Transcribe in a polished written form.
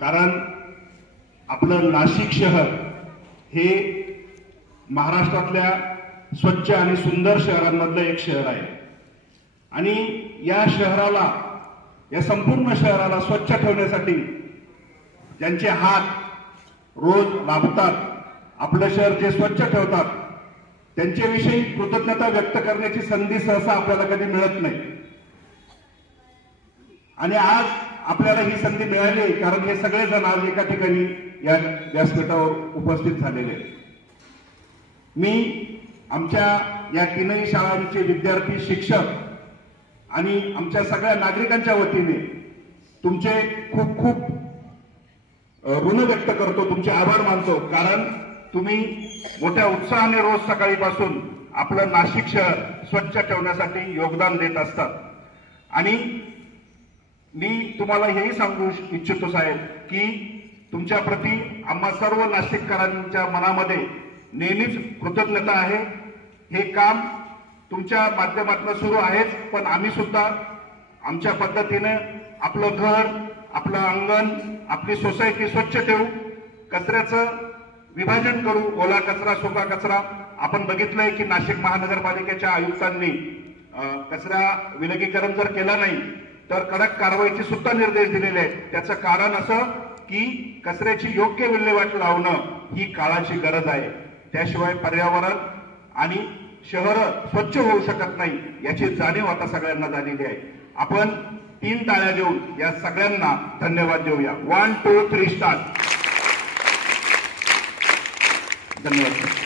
कारण आपलं नाशिक शहर हे महाराष्ट्रातल्या स्वच्छ आणि सुंदर शहरांमधलं एक शहर आहे आणि या शहराला, या संपूर्ण शहराला स्वच्छ ठेवण्यासाठी ज्यांचे हात रोज लाभतात, आपलं शहर जे स्वच्छ ठेवतात, त्यांच्याविषयी कृतज्ञता व्यक्त करण्याची संधी सहसा आपल्याला कधी मिळत नाही आणि आज आपल्याला ही संधी मिळाली कारण हे सगळेजण आज एका ठिकाणी या व्यासपीठावर उपस्थित झालेले आहेत. मी आमच्या या तीनही शाळांचे विद्यार्थी, शिक्षक आणि आमच्या सगळ्या नागरिकांच्या वतीने तुमचे खूप खूप ऋण व्यक्त करतो, तुमचे आभार मानतो. कारण तुम्ही मोठ्या उत्साहाने रोज सकाळीपासून आपलं नाशिक शहर स्वच्छ ठेवण्यासाठी योगदान देत असतात. आणि मी तुम्हाला हेही सांगू इच्छितो साहेब की तुमच्या प्रती आम्हा सर्व नाशिककरांच्या मनामध्ये नेहमीच कृतज्ञता आहे. हे काम तुमच्या माध्यमातून सुरू आहेच, पण आम्ही सुद्धा आमच्या पद्धतीने आपलं घर, आपलं अंगण, आपली सोसायटी स्वच्छ ठेवू, कचऱ्याचं विभाजन करू, ओला कचरा, सुका कचरा. आपण बघितलंय की नाशिक महानगरपालिकेच्या आयुक्तांनी कचरा विलगीकरण जर केलं नाही तर कडक कारवाईचे सुद्धा निर्देश दिलेले आहेत. त्याचं कारण असं की कचऱ्याची योग्य विल्हेवाट लावणं ही काळाची गरज आहे. त्याशिवाय पर्यावरण आणि शहर स्वच्छ होऊ शकत नाही याची जाणीव आता सगळ्यांना झालेली आहे. आपण 3 टाळ्या देऊन या सगळ्यांना धन्यवाद देऊया. 1 2 3 स्टार्ट. धन्यवाद.